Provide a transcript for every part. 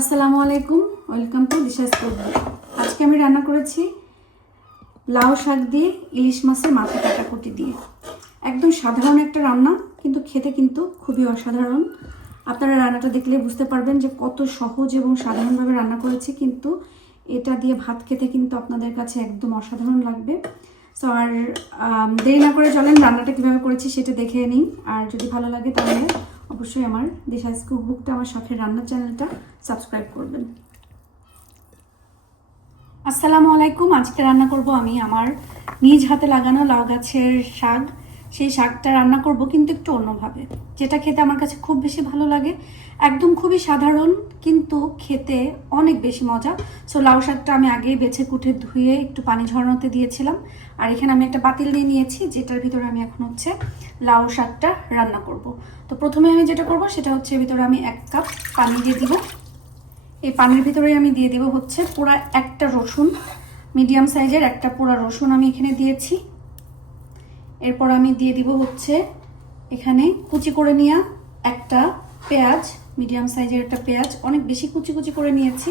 আসসালামু আলাইকুম, welcome to দিশাস cookbook. আজকে আমি রান্না করেছি লাউ শাক দিয়ে ইলিশ মাছের মাথা কাটাকুটি দিয়ে। একদম সাধারণ একটা রান্না, কিন্তু খেতে কিন্তু খুবই অসাধারণ। আপনারা রান্নাটা দেখলে বুঝতে পারবেন যে কত সহজ এবং সাধারণভাবে রান্না করেছি, কিন্তু এটা দিয়ে ভাত খেতে কিন্তু আপনাদের কাছে একদম অসাধারণ লাগবে। সো আর দেরি না করে চলেন রান্নাটা কীভাবে করেছি সেটা দেখে নিই। আর যদি ভালো লাগে তাহলে অবশ্যই আমার দিশাস কুকবুকটা, আমার শখের রান্নার চ্যানেলটা সাবস্ক্রাইব করবেন। আসসালামু আলাইকুম। আজকে রান্না করব আমি আমার নিজ হাতে লাগানো লাউ গাছের শাক। সেই শাকটা রান্না করব কিন্তু একটু অন্যভাবে, যেটা খেতে আমার কাছে খুব বেশি ভালো লাগে। একদম খুবই সাধারণ, কিন্তু খেতে অনেক বেশি মজা। সো লাউ শাকটা আমি আগেই বেছে কুটে ধুয়ে একটু পানি ঝরানোতে দিয়েছিলাম। আর এখানে আমি একটা পাতিল দিয়ে নিয়েছি, যেটার ভিতরে আমি এখন হচ্ছে লাউ শাকটা রান্না করব। তো প্রথমে আমি যেটা করব সেটা হচ্ছে ভিতরে আমি 1 কাপ পানি দিয়ে দিব। এই পানির ভিতরে আমি দিয়ে দিব হচ্ছে পুরা একটা রসুন, মিডিয়াম সাইজের একটা পুরা রসুন আমি এখানে দিয়েছি। এরপর আমি দিয়ে দিব হচ্ছে এখানে কুচি করে নেওয়া একটা পেঁয়াজ, মিডিয়াম সাইজের একটা পেঁয়াজ, অনেক বেশি কুচি কুচি করে নিয়েছি।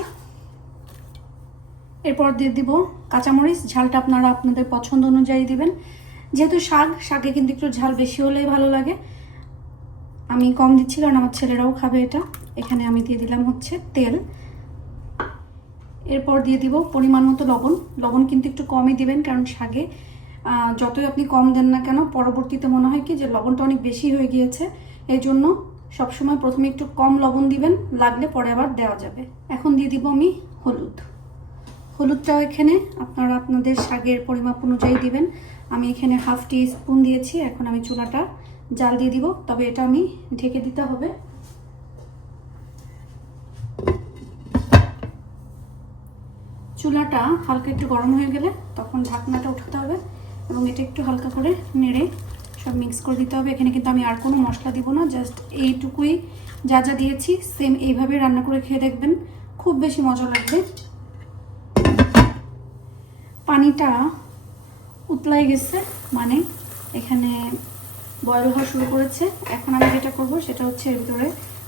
এরপর দিয়ে দিব কাঁচামরিচ, ঝালটা আপনারা আপনাদের পছন্দ অনুযায়ী দিবেন। যেহেতু শাকে কিন্তু একটু ঝাল বেশি হলেই ভালো লাগে, আমি কম দিচ্ছি কারণ আমার ছেলেরাও খাবে এটা। এখানে আমি দিয়ে দিলাম হচ্ছে তেল। এরপর দিয়ে দিব পরিমাণ মতো লবণ। লবণ কিন্তু একটু কমই দিবেন, কারণ শাকে যতই আপনি কম দেন না কেন পরবর্তীতে মনে হয় কি যে লবণটা অনেক বেশি হয়ে গিয়েছে। এই জন্য সবসময় প্রথমে একটু কম লবণ দিবেন, লাগলে পরে আবার দেওয়া যাবে। এখন দিয়ে দিব আমি হলুদটাও এখানে আপনারা আপনাদের শাকের পরিমাপ অনুযায়ী দিবেন। আমি এখানে 1/2 টিস্পুন দিয়েছি। এখন আমি চুলাটা জাল দিয়ে দিব, তবে এটা আমি ঢেকে দিতে হবে। চুলাটা হালকা একটু গরম হয়ে গেলে তখন ঢাকনাটা উঠাতে হবে এবং এটা একটু হালকা করে নেড়ে সব মিক্স করে দিতে হবে। এখানে কিন্তু আমি আর কোনো মশলা দিব না, জাস্ট এইটুকুই যা যা দিয়েছি সেম এইভাবে রান্না করে খেয়ে দেখবেন, খুব বেশি মজা লাগবে। পানিটা উতলাই গেছে, মানে এখানে বয়েল হওয়া শুরু করেছে। এখন আমি যেটা করব সেটা হচ্ছে এর ভিতরে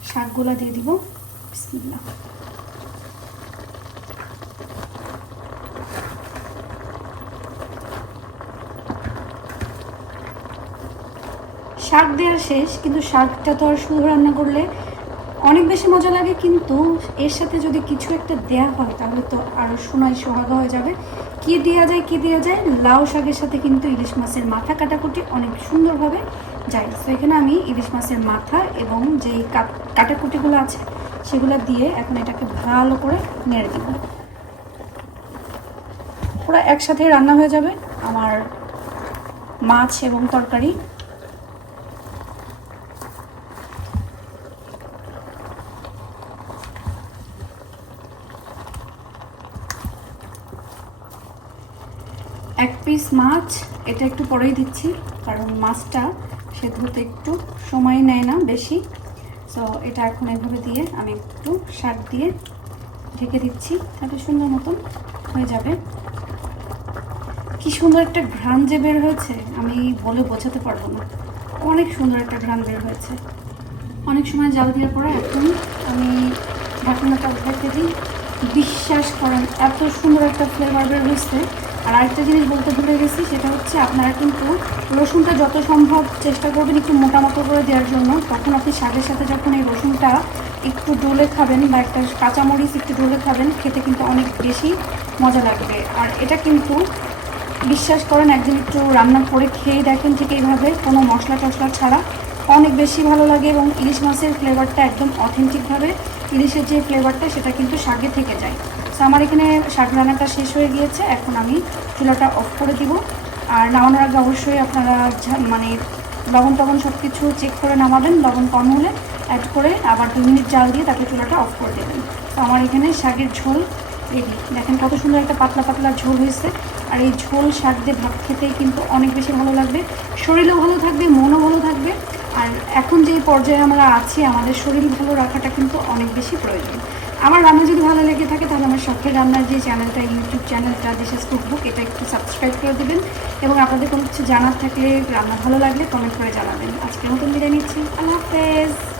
শাকগুলা দিয়ে দিব। বিসমিল্লাহ। শাক দেওয়া শেষ, কিন্তু শাকটা তো আর শুধু রান্না করলে অনেক বেশি মজা লাগে, কিন্তু এর সাথে যদি কিছু একটা দেয়া হয় তাহলে তো আরও সোনায় সোহাগা হয়ে যাবে। কি দেওয়া যায়? লাউ শাকের সাথে কিন্তু ইলিশ মাছের মাথা কাটাকুটি অনেক সুন্দরভাবে যায়। তো এখানে আমি ইলিশ মাছের মাথা এবং যেই কাটাকুটিগুলো আছে সেগুলো দিয়ে এখন এটাকে ভালো করে নেড়ে দেব। পুরো একসাথে রান্না হয়ে যাবে আমার মাছ এবং তরকারি। এক পিস মাছ, এটা একটু পরেই দিচ্ছি কারণ মাছটা সেদ্ধ হতে একটু সময় নেয় না বেশি। সো এটা এখন এইভাবে দিয়ে আমি একটু শাক দিয়ে ঢেকে দিচ্ছি, তাহলে সুন্দর মতন হয়ে যাবে। কি সুন্দর একটা ঘ্রাণ যে বের হয়েছে, আমি বলে বোঝাতে পারবো না। অনেক সুন্দর একটা ঘ্রাণ বের হয়েছে। অনেক সময় জাল দেওয়ার পরে এখন আমি ঢাকনাটা উঠাতে দিই। বিশ্বাস করেন এত সুন্দর একটা ফ্লেভার বের হয়েছে। আর আরেকটা জিনিস বলতে ভুলে গেছি, সেটা হচ্ছে আপনারা কিন্তু রসুনটা যত সম্ভব চেষ্টা করবেন একটু মোটা মতো করে দেওয়ার জন্য। তখন আপনি শাকের সাথে যখন এই রসুনটা একটু ডলে খাবেন বা একটা কাঁচামরিচ একটু ডলে খাবেন, খেতে কিন্তু অনেক বেশি মজা লাগবে। আর এটা কিন্তু বিশ্বাস করেন একদিন একটু রান্না করে খেয়ে দেখেন ঠিক এইভাবে, কোনো মশলা টশলা ছাড়া, অনেক বেশি ভালো লাগে। এবং ইলিশ মাছের ফ্লেভারটা একদম অথেন্টিকভাবে, ইলিশের যে ফ্লেভারটা সেটা কিন্তু শাকে থেকে যায়। তো আমার এখানে শাক রান্নাটা শেষ হয়ে গিয়েছে, এখন আমি চুলাটা অফ করে দিব। আর নামানোর আগে অবশ্যই আপনারা মানে লবণ টবণ সব কিছু চেক করে নামাবেন। লবণ কম হলে অ্যাড করে আবার 2 মিনিট জাল দিয়ে তারপরে চুলাটা অফ করে দেবেন। তো আমার এখানে শাকের ঝোল রেডি। দেখেন কত সুন্দর একটা পাতলা পাতলা ঝোল হয়েছে। আর এই ঝোল শাক দিয়ে ভাত খেতেই কিন্তু অনেক বেশি ভালো লাগবে, শরীরও ভালো থাকবে, মনও ভালো থাকবে। আর এখন যে পর্যায়ে আমরা আছি, আমাদের শরীর ভালো রাখাটা কিন্তু অনেক বেশি প্রয়োজন। আমার রান্না যদি ভালো লেগে থাকে তাহলে আমার শখের রান্নার যে চ্যানেলটা, ইউটিউব চ্যানেলটা দিশাস কুকবুক, এটা একটু সাবস্ক্রাইব করে দেবেন। এবং আপনাদের কোনো কিছু জানার থাকলে, রান্না ভালো লাগলে কমেন্ট করে জানাবেন। আজকের মতন বিদায় নিচ্ছি। আল্লাহ হাফেজ।